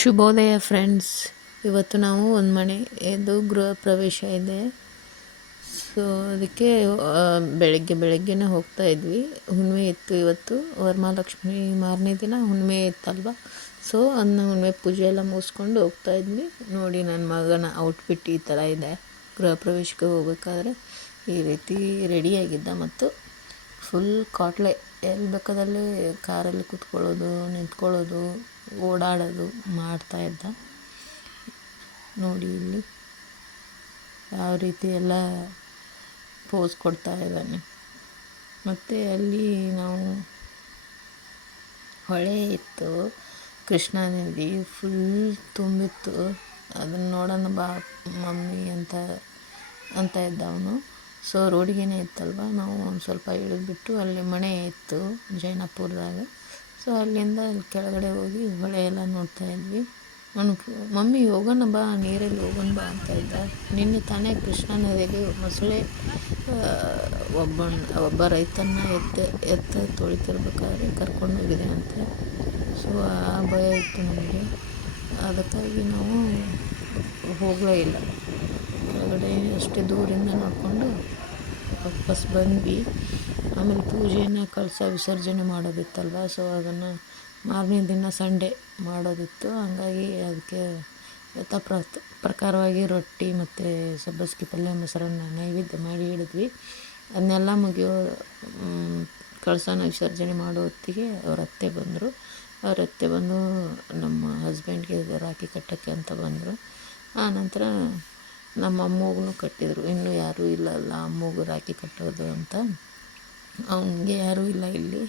ಶುಭೋದಯ ಫ್ರೆಂಡ್ಸ್. ಇವತ್ತು ನಾವು ಒಂದು ಮನೆ ಇದು ಗೃಹ ಪ್ರವೇಶ ಇದೆ. ಸೊ ಅದಕ್ಕೆ ಬೆಳಗ್ಗೆ ಬೆಳಗ್ಗೆನೇ ಹೋಗ್ತಾ ಇದ್ವಿ. ಹುಣ್ಣಿಮೆ ಇತ್ತು ಇವತ್ತು. ವರಮಹಾಲಕ್ಷ್ಮಿ ಮಾರನೇ ದಿನ ಹುಣ್ಣಿಮೆ ಇತ್ತಲ್ವ? ಸೊ ಅದನ್ನ ಹುಣ್ಣಿಮೆ ಪೂಜೆ ಎಲ್ಲ ಮುಗಿಸ್ಕೊಂಡು ಹೋಗ್ತಾ ಇದ್ವಿ. ನೋಡಿ ನನ್ನ ಮಗನ ಔಟ್ಫಿಟ್ ಈ ಥರ ಇದೆ. ಗೃಹ ಪ್ರವೇಶಕ್ಕೆ ಹೋಗ್ಬೇಕಾದ್ರೆ ಈ ರೀತಿ ರೆಡಿಯಾಗಿದ್ದ ಮತ್ತು ಫುಲ್ ಕಾಟ್ಲೆ ಎಲ್ಲಿ ಬೇಕಾದಲ್ಲಿ ಕಾರಲ್ಲಿ ಕೂತ್ಕೊಳ್ಳೋದು, ನಿಂತ್ಕೊಳ್ಳೋದು ಓಡಾಡೋದು ಮಾಡ್ತಾ ಇದ್ದ. ನೋಡಿ ಇಲ್ಲಿ ಯಾವ ರೀತಿ ಎಲ್ಲ ಪೋಸ್ ಕೊಡ್ತಾ ಇದ್ದಾನೆ. ಮತ್ತು ಅಲ್ಲಿ ನಾವು ಹೊಳೆ ಇತ್ತು, ಕೃಷ್ಣಾ ನದಿ ಫುಲ್ ತುಂಬಿತ್ತು. ಅದನ್ನು ನೋಡೋಣ ಬಾ ಮಮ್ಮಿ ಅಂತ ಅಂತ ಇದ್ದ ಅವನು ಸೊ ರೋಡಿಗೇನೆ ಇತ್ತಲ್ವ? ನಾವು ಒಂದು ಸ್ವಲ್ಪ ಇಳಿದ್ಬಿಟ್ಟು ಅಲ್ಲಿ ಮನೆ ಇತ್ತು, ಜೈನಪುರದಾಗ. ಸೊ ಅಲ್ಲಿಂದ ಅಲ್ಲಿ ಕೆಳಗಡೆ ಹೋಗಿ ಹೊಳೆ ಎಲ್ಲ ನೋಡ್ತಾ ಇದ್ವಿ. ನಾನು ಮಮ್ಮಿ, ಹೋಗೋಣ ಬಾ, ನೀರಲ್ಲಿ ಹೋಗೋಣ ಬಾ, ಅಂತ ಇದ್ದ. ನಿನ್ನೆ ತಾನೇ ಕೃಷ್ಣ ನದಿಯಲ್ಲಿ ಮೊಸಳೆ ಒಬ್ಬ ಒಬ್ಬ ರೈತನ ಎತ್ತ ಎತ್ತ ತೊಳಿತಿರ್ಬೇಕಾದ್ರೆ ಕರ್ಕೊಂಡು ಹೋಗಿದೆ ಅಂತ. ಸೊ ಆ ಭಯ ಇತ್ತು ನಮಗೆ. ಅದಕ್ಕಾಗಿ ನಾವು ಹೋಗಲೇ ಇಲ್ಲ. ಕೆಳಗಡೆ ಅಷ್ಟೇ ದೂರಿಂದ ನೋಡಿಕೊಂಡು ವಾಪಸ್ ಬಂದ್ವಿ. ಆಮೇಲೆ ಪೂಜೆಯನ್ನು ಕಳಸ ವಿಸರ್ಜನೆ ಮಾಡೋದಿತ್ತಲ್ವ? ಸೊ ಅದನ್ನು ಮಾರನೇ ದಿನ ಸಂಡೇ ಮಾಡೋದಿತ್ತು. ಹಂಗಾಗಿ ಅದಕ್ಕೆ ಯಥ ಪ್ರಕಾರವಾಗಿ ರೊಟ್ಟಿ ಮತ್ತು ಸಬ್ಬಸ್ಗೆ ಪಲ್ಯ, ಮೊಸರನ್ನ ನೈವೇದ್ಯ ಮಾಡಿ ಹಿಡಿದ್ವಿ ಅದನ್ನೆಲ್ಲ ಮುಗಿಯೋ ಕಳಸನ ವಿಸರ್ಜನೆ ಮಾಡೋ ಹೊತ್ತಿಗೆ ಅವ್ರ ಅತ್ತೆ ಬಂದರು. ಅವ್ರ ಅತ್ತೆ ಬಂದು ನಮ್ಮ ಹಸ್ಬೆಂಡ್ಗೆ ರಾಖಿ ಕಟ್ಟೋಕ್ಕೆ ಅಂತ ಬಂದರು. ಆ ನಂತರ ನಮ್ಮ ಅಮ್ಮಗೂ ಕಟ್ಟಿದರು. ಇನ್ನೂ ಯಾರೂ ಇಲ್ಲಲ್ಲ, ಅಮ್ಮಗೂ ರಾಖಿ ಕಟ್ಟೋದು ಅಂತ. ಅವನಿಗೆ ಯಾರೂ ಇಲ್ಲ ಇಲ್ಲಿ.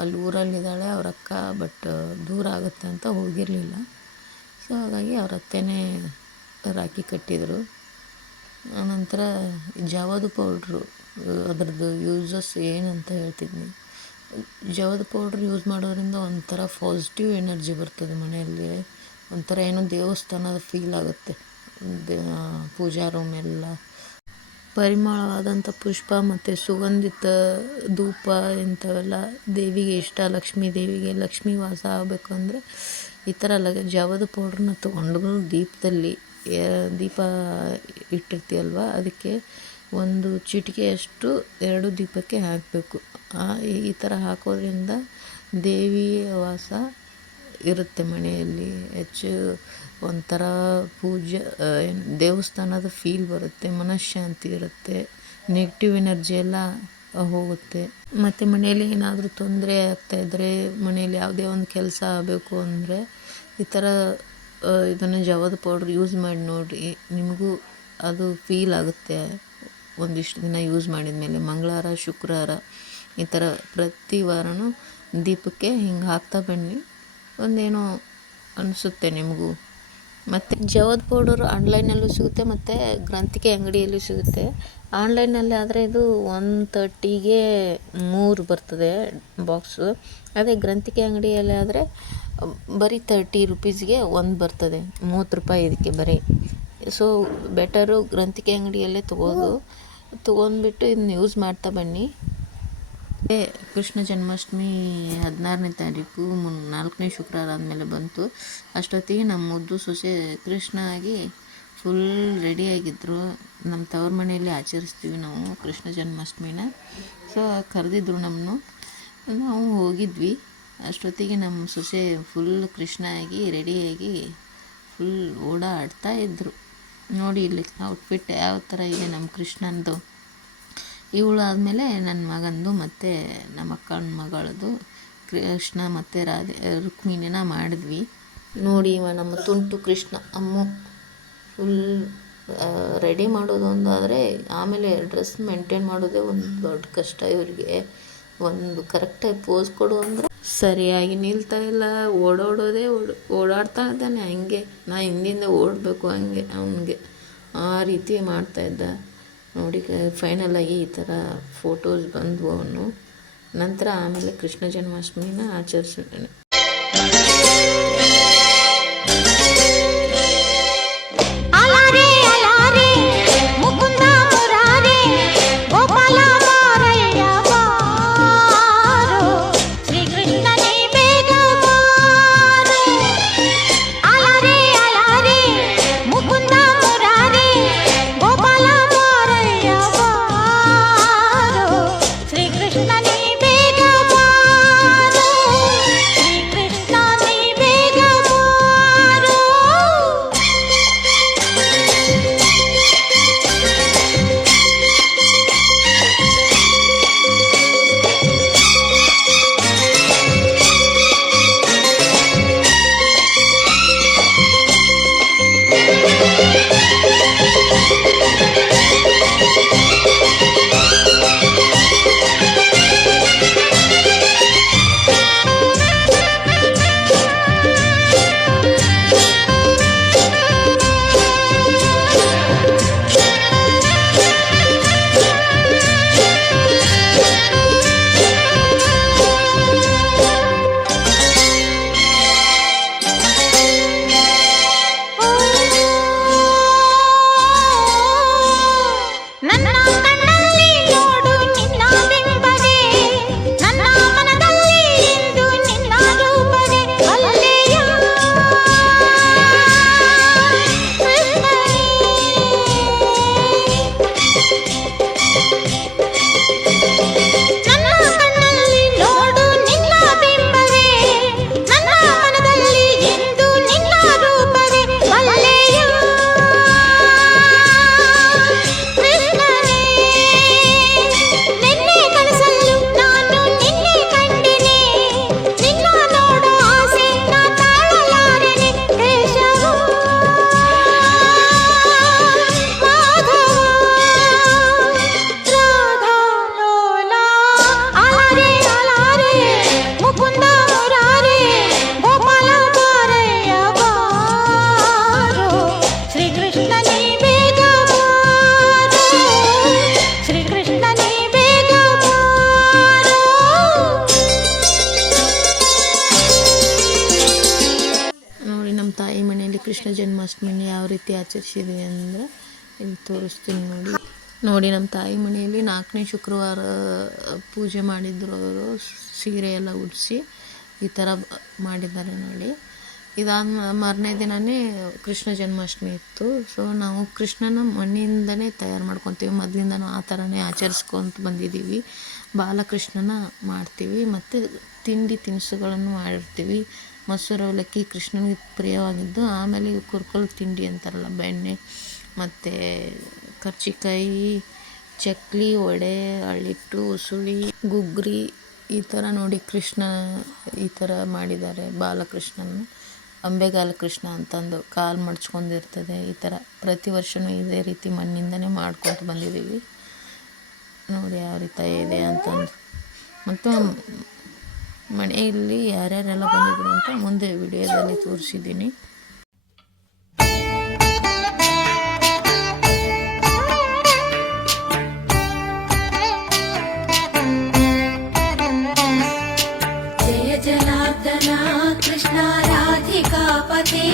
ಅಲ್ಲಿ ಊರಲ್ಲಿದ್ದಾಳೆ, ಅವ್ರ ಅಕ್ಕ ಬಟ್ ದೂರ ಆಗುತ್ತೆ ಅಂತ ಹೋಗಿರಲಿಲ್ಲ. ಸೊ ಹಾಗಾಗಿ ಅವ್ರ ಅತ್ತೆನೇ ರಾಖಿ ಕಟ್ಟಿದರು. ಆನಂತರ ಜವದ ಪೌಡ್ರು, ಅದರದ್ದು ಯೂಸಸ್ ಏನಂತ ಹೇಳ್ತಿದ್ನಿ. ಜವದ ಪೌಡ್ರ್ ಯೂಸ್ ಮಾಡೋದ್ರಿಂದ ಒಂಥರ ಪಾಸಿಟಿವ್ ಎನರ್ಜಿ ಬರ್ತದೆ ಮನೆಯಲ್ಲಿ. ಒಂಥರ ಏನೋ ದೇವಸ್ಥಾನದ ಫೀಲ್ ಆಗುತ್ತೆ. ಪೂಜಾ ರೂಮ್ ಎಲ್ಲ. ಪರಿಮಳವಾದಂಥ ಪುಷ್ಪ ಮತ್ತು ಸುಗಂಧಿತ ಧೂಪ ಇಂಥವೆಲ್ಲ ದೇವಿಗೆ ಇಷ್ಟ, ಲಕ್ಷ್ಮೀ ದೇವಿಗೆ ಲಕ್ಷ್ಮೀ ವಾಸ ಆಗಬೇಕು ಅಂದರೆ ಈ ಥರ ಲ ಜವದ ಪೌಡ್ರನ್ನ ತೊಗೊಂಡು ದೀಪದಲ್ಲಿ ದೀಪ ಇಟ್ಟಿರ್ತೀವಲ್ವ ಅದಕ್ಕೆ ಒಂದು ಚಿಟಿಕೆಯಷ್ಟು ಎರಡು ದೀಪಕ್ಕೆ ಹಾಕಬೇಕು. ಈ ಥರ ಹಾಕೋದ್ರಿಂದ ದೇವಿಯ ವಾಸ ಇರುತ್ತೆ ಮನೆಯಲ್ಲಿ. ಹೆಚ್ಚು ಒಂಥರ ಪೂಜೆ ದೇವಸ್ಥಾನದ ಫೀಲ್ ಬರುತ್ತೆ, ಮನಃಶಾಂತಿ ಇರುತ್ತೆ ನೆಗೆಟಿವ್ ಎನರ್ಜಿ ಎಲ್ಲ ಹೋಗುತ್ತೆ. ಮತ್ತು ಮನೆಯಲ್ಲಿ ಏನಾದರೂ ತೊಂದರೆ ಆಗ್ತಾಯಿದ್ರೆ ಮನೆಯಲ್ಲಿ ಯಾವುದೇ ಒಂದು ಕೆಲಸ ಆಗಬೇಕು ಅಂದರೆ, ಈ ಥರ ಇದನ್ನು ಜವದ ಪೌಡ್ರ್ ಯೂಸ್ ಮಾಡಿ ನೋಡಿ ನಿಮಗೂ ಅದು ಫೀಲ್ ಆಗುತ್ತೆ ಒಂದಿಷ್ಟು ದಿನ ಯೂಸ್ ಮಾಡಿದ ಮೇಲೆ. ಮಂಗಳವಾರ, ಶುಕ್ರವಾರ, ಈ ಥರ ಪ್ರತಿ ವಾರನೂ ದೀಪಕ್ಕೆ ಹಿಂಗೆ ಹಾಕ್ತಾ ಬನ್ನಿ. ಒಂದೇನೋ ಅನಿಸುತ್ತೆ ನಿಮಗೂ. ಮತ್ತು ಜವದ ಪೌಡರ್ ಆನ್ಲೈನಲ್ಲೂ ಸಿಗುತ್ತೆ, ಮತ್ತು ಗ್ರಂಥಿಕೆ ಅಂಗಡಿಯಲ್ಲೂ ಸಿಗುತ್ತೆ. ಆನ್ಲೈನಲ್ಲಿ ಆದರೆ ಇದು ಒನ್ ತರ್ಟಿಗೆ ಮೂರು ಬರ್ತದೆ ಬಾಕ್ಸು. ಅದೇ ಗ್ರಂಥಿಕೆ ಅಂಗಡಿಯಲ್ಲಿ ಆದರೆ ಬರೀ ತರ್ಟಿ ರುಪೀಸ್ಗೆ ಒಂದು ಬರ್ತದೆ, ಮೂವತ್ತು ರೂಪಾಯಿ ಇದಕ್ಕೆ ಬರೀ. ಸೊ ಬೆಟರು ಗ್ರಂಥಿಕೆ ಅಂಗಡಿಯಲ್ಲೇ ತೊಗೋದು. ತೊಗೊಂಡ್ಬಿಟ್ಟು ಇದನ್ನ ಯೂಸ್ ಮಾಡ್ತಾ ಬನ್ನಿ. ಕೃಷ್ಣ ಜನ್ಮಾಷ್ಟಮಿ ಹದಿನಾರನೇ ತಾರೀಕು ಮುನ್, ನಾಲ್ಕನೇ ಶುಕ್ರವಾರ ಆದಮೇಲೆ ಬಂತು. ಅಷ್ಟೊತ್ತಿಗೆ ನಮ್ಮ ಮುದ್ದು ಸೊಸೆ ಕೃಷ್ಣ ಆಗಿ ಫುಲ್ ರೆಡಿಯಾಗಿದ್ದರು ನಮ್ಮ ತವ್ರ ಮನೆಯಲ್ಲಿ ಆಚರಿಸ್ತೀವಿ ನಾವು ಕೃಷ್ಣ ಜನ್ಮಾಷ್ಟಮಿನ. ಸೊ ಕರೆದಿದ್ರು ನಮ್ಮನ್ನು ನಾವು ಹೋಗಿದ್ವಿ. ಅಷ್ಟೊತ್ತಿಗೆ ನಮ್ಮ ಸೊಸೆ ಫುಲ್ ಕೃಷ್ಣ ಆಗಿ ರೆಡಿಯಾಗಿ ಫುಲ್ ಓಡಾಡ್ತಾ ಇದ್ದರು ನೋಡಿ ಇಲ್ಲಿ ಔಟ್ಫಿಟ್ ಯಾವ ಥರ ಇದೆ ನಮ್ಮ ಕೃಷ್ಣಂದು. ಇವಳು ಆದಮೇಲೆ ನನ್ನ ಮಗಂದು ಮತ್ತು ನಮ್ಮ ಅಕ್ಕನ ಮಗಳದು ಕೃಷ್ಣ ಮತ್ತು ರಾಧೆ ರುಕ್ಮಿಣಿನ ಮಾಡಿದ್ವಿ. ನೋಡಿ ಇವ ನಮ್ಮ ತುಂಟು ಕೃಷ್ಣ, ಅಮ್ಮ. ಫುಲ್ ರೆಡಿ ಮಾಡೋದು ಒಂದಾದರೆ ಆಮೇಲೆ ಡ್ರೆಸ್ ಮೇಂಟೈನ್ ಮಾಡೋದೇ ಒಂದು ದೊಡ್ಡ ಕಷ್ಟ ಇವರಿಗೆ. ಒಂದು ಕರೆಕ್ಟಾಗಿ ಪೋಸ್ ಕೊಡು ಅಂದ್ರೆ ಸರಿಯಾಗಿ ನಿಲ್ತಾ ಇಲ್ಲ, ಓಡೋಡೋದೇ ಓಡ್, ಓಡಾಡ್ತಾ ಇದ್ದಾನೆ. ಹಂಗೆ, ನಾ ಹಿಂದಿಂದ ಓಡಬೇಕು ಹಂಗೆ, ಅವನಿಗೆ ಆ ರೀತಿ ಮಾಡ್ತಾ ಇದ್ದ. ನೋಡಿ ಫೈನಲಾಗಿ ಈ ಥರ ಫೋಟೋಸ್ ಬಂದವು ಅವನು. ನಂತರ ಆಮೇಲೆ ಕೃಷ್ಣ ಜನ್ಮಾಷ್ಟಮಿನ ಆಚರಿಸಿದ್ದಾನೆ ಕೃಷ್ಣ ಜನ್ಮಾಷ್ಟಮಿನ ಯಾವ ರೀತಿ ಆಚರಿಸಿದ್ವಿ ಅಂದರೆ ಇಲ್ಲಿ ತೋರಿಸ್ತೀನಿ ನೋಡಿ. ನೋಡಿ, ನಮ್ಮ ತಾಯಿ ಮನೆಯಲ್ಲಿ ನಾಲ್ಕನೇ ಶುಕ್ರವಾರ ಪೂಜೆ ಮಾಡಿದ್ರು ಅವರು. ಸೀರೆ ಎಲ್ಲ ಉಡಿಸಿ ಈ ಥರ ಮಾಡಿದ್ದಾರೆ ನೋಡಿ. ಇದಾದ ಮಾರನೇ ದಿನವೇ ಕೃಷ್ಣ ಜನ್ಮಾಷ್ಟಮಿ ಇತ್ತು. ಸೊ ನಾವು ಕೃಷ್ಣನ ಮಣ್ಣಿಂದನೇ ತಯಾರು ಮಾಡ್ಕೊತೀವಿ. ಮೊದಲಿಂದನೂ ಆ ಥರನೇ ಆಚರಿಸ್ಕೊಂತ ಬಂದಿದ್ದೀವಿ. ಬಾಲಕೃಷ್ಣನ ಮಾಡ್ತೀವಿ. ಮತ್ತು ತಿಂಡಿ ತಿನಿಸುಗಳನ್ನು ಮಾಡಿರ್ತೀವಿ. ಮೊಸರು, ಅವಲಕ್ಕಿ ಕೃಷ್ಣನಿಗೆ ಪ್ರಿಯವಾಗಿದ್ದು, ಆಮೇಲೆ ಇವು ಕುರ್ಕಲ್ ತಿಂಡಿ ಅಂತಾರಲ್ಲ, ಬೆಣ್ಣೆ, ಮತ್ತು ಕರ್ಜಿಕಾಯಿ ಚಕ್ಲಿ, ವಡೆ, ಅಳ್ಳಿಟ್ಟು, ಉಸುಳಿ, ಗುಗ್ರಿ, ಈ ಥರ ನೋಡಿ ಕೃಷ್ಣ ಈ ಥರ ಮಾಡಿದ್ದಾರೆ, ಬಾಲಕೃಷ್ಣನ. ಅಂಬೆಗಾಲ ಕೃಷ್ಣ ಅಂತಂದು ಕಾಲು ಮಡ್ಚ್ಕೊಂಡಿರ್ತದೆ, ಈ ಥರ. ಪ್ರತಿ ವರ್ಷವೂ ಇದೇ ರೀತಿ ಮಣ್ಣಿಂದನೇ ಮಾಡ್ಕೊತ ಬಂದಿದ್ದೀವಿ. ನೋಡಿ ಯಾವ ರೀತಿ ಇದೆ ಅಂತಂದು. ಮತ್ತು ಮನೆಯಲ್ಲಿ ಯಾರ್ಯಾರೆಲ್ಲ ಬಂದಿದ್ರು ಅಂತ ಮುಂದೆ ವಿಡಿಯೋದಲ್ಲಿ ತೋರಿಸಿದ್ದೀನಿ जय जनार्दना कृष्ण राधिकापते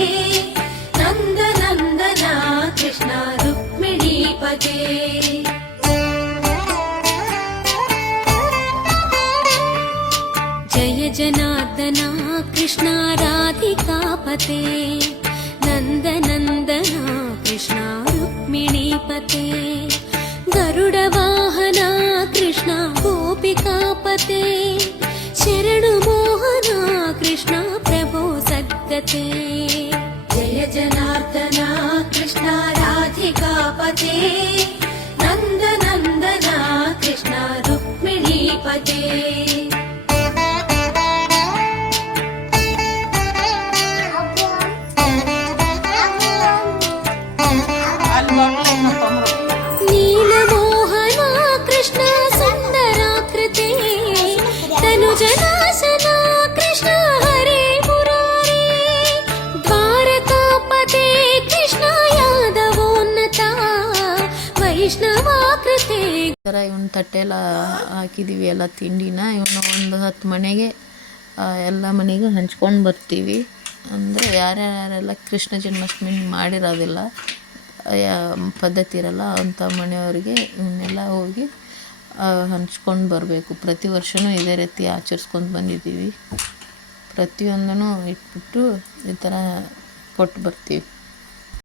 नन्दनन्दना कृष्ण रुक्मिणीपते నందనా కృష్ణ రాధికాపతే నందనందనా కృష్ణ రుక్మిణీపతే గరుడవాహన కృష్ణ గోపికాపతే శరణు మోహన కృష్ణ ప్రభో సద్గతే. జయ జనార్దన కృష్ణ రాధికాపతే ಕೃಷ್ಣ ಇವನ್ ತಟ್ಟೆಲ್ಲ ಹಾಕಿದೀವಿ, ಎಲ್ಲ ತಿಂಡಿನ. ಇವನ್ನ ಒಂದು ಹತ್ತು ಮನೆಗೆ ಎಲ್ಲ ಮನೆಗೆ ಹಂಚ್ಕೊಂಡು ಬರ್ತೀವಿ. ಅಂದರೆ ಯಾರ್ಯಾರೆಲ್ಲ ಕೃಷ್ಣ ಜನ್ಮಾಷ್ಟಮಿ ಮಾಡಿರೋದಿಲ್ಲ ಪದ್ಧತಿ ಇರಲ್ಲ, ಅಂಥ ಮನೆಯವ್ರಿಗೆ ಇವನ್ನೆಲ್ಲ ಹೋಗಿ ಹಂಚ್ಕೊಂಡು ಬರಬೇಕು. ಪ್ರತಿ ವರ್ಷವೂ ಇದೇ ರೀತಿ ಆಚರಿಸ್ಕೊಂಡು ಬಂದಿದ್ದೀವಿ. ಪ್ರತಿಯೊಂದನ್ನು ಇಟ್ಬಿಟ್ಟು ಈ ಥರ ಕೊಟ್ಟು ಬರ್ತೀವಿ.